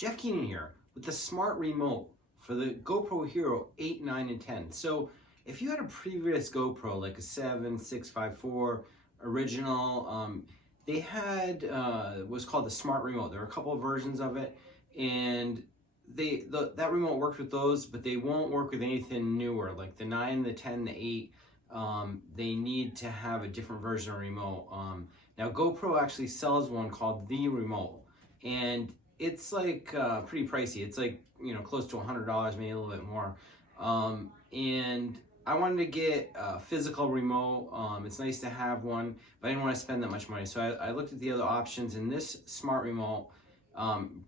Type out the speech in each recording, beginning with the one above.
Jeff Keenan here with the smart remote for the GoPro Hero 8, 9, and 10. So if you had a previous GoPro, like a 7, 654 original, they had what's called the smart remote. There are a couple of versions of it, and that remote works with those, but they won't work with anything newer, like the 9, the 10, the 8. They need to have a different version of remote. Now GoPro actually sells one called the remote, and it's like pretty pricey. It's like, you know, close to $100, maybe a little bit more. And I wanted to get a physical remote. It's nice to have one, but I didn't want to spend that much money. So I looked at the other options, and this smart remote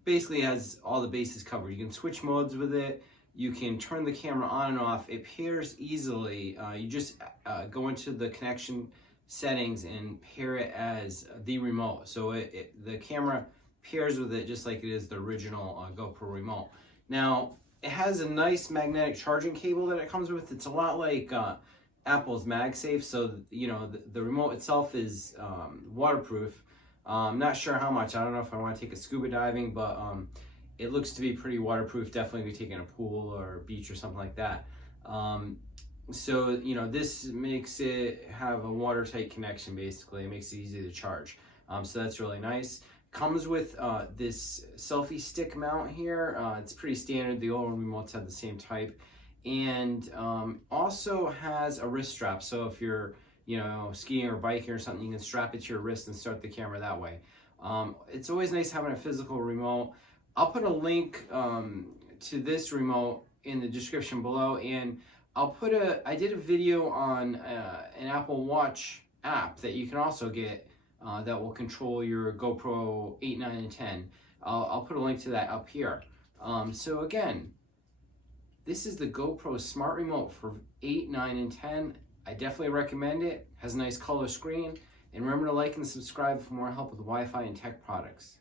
basically has all the bases covered. You can switch modes with it. You can turn the camera on and off. It pairs easily. You just go into the connection settings and pair it as the remote. So the camera pairs with it just like it is the original GoPro remote. Now, it has a nice magnetic charging cable that it comes with. It's a lot like Apple's MagSafe. So, you know, the remote itself is waterproof. I'm not sure how much. I don't know if I want to take it scuba diving, but it looks to be pretty waterproof. Definitely be taking a pool or a beach or something like that. So, you know, this makes it have a watertight connection, basically. It makes it easy to charge. So that's really nice. Comes with this selfie stick mount here. It's pretty standard. The old remotes have the same type. And also has a wrist strap. So if you're, you know, skiing or biking or something, you can strap it to your wrist and start the camera that way. It's always nice having a physical remote. I'll put a link to this remote in the description below, and I did a video on an Apple Watch app that you can also get that will control your GoPro 8, 9, and 10. I'll put a link to that up here. So again, this is the GoPro Smart Remote for 8, 9, and 10. I definitely recommend it. Has a nice color screen. And remember to like and subscribe for more help with Wi-Fi and tech products.